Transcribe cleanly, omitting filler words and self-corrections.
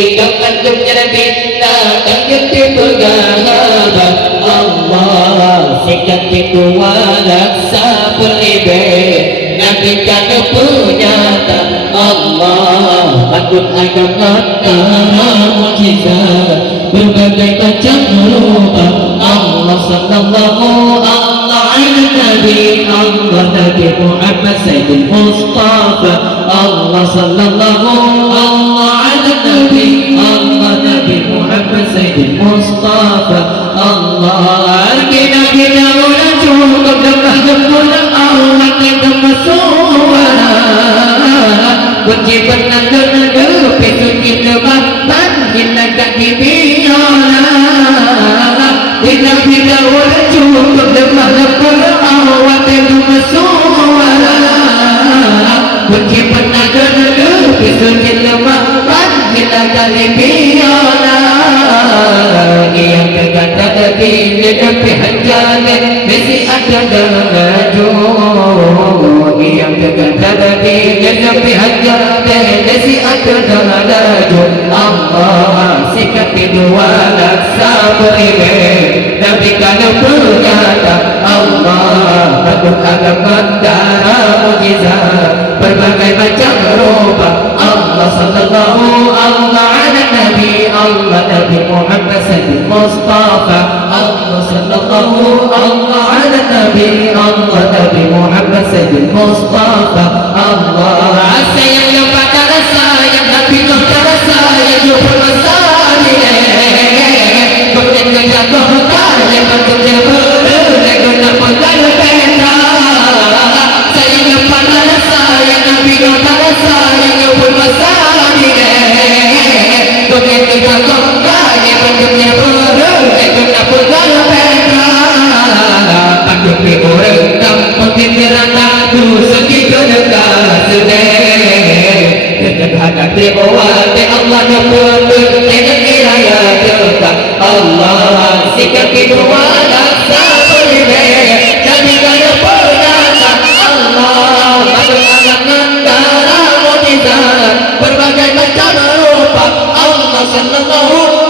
Jangan jumlah minta Tangan dipegang Allah sikat itu walaksa beribadah Nabi kan penyata Allah patut agama mukjizat berbagai macam rupa Allah sallallahu Allah ala Nabi Allah Nabi Muhammad Sayyidul Mustafa Allah sallallahu Allah ala Nabi Allah Nabi Muhammad Sayyidul Mustafa Allah kita ulah cukup lemah lemah Allah kita bersuara kunci penanda besok kita bahan kita tak dibiarlah kita ulah cukup lemah lemah Allah kita bersuara kunci penanda besok kita bahan kita tak dibiarlah yang kata tadi lebih hanjalan mesti ada laju yang kata tadi lebih hanjalan mesti ada laju Allah sikat dua laksa beribadah Nabi kalau berkata Allah takut ada kandara mukjizat berbagai macam rupa Allah sallallahu Allah ala Nabi Allah Nabi Muhammad Sayyidul Mustafa Allah sallallahu Allah ala Nabi Allah Nabi Muhammad Sayyidul Mustafa Allah sayang kepada sayang Nabi kepada sayang jumpa masalah bukan kerja kaya bukan kerja guna pegang peta sayang kepada sayang Nabi kepada sayang jumpa masalah bukan kerja kaya bukan kerja guna pegang peta pandu orang tak mungkin terangkan segitu dekat sedih dengan hati awal Allah nyebut dengan iraya dekat Allah sikap itu walaksa beribadah jadi kaya penata Allah masuk alam negara mukjizat berbagai macam rupa Allah sallallahu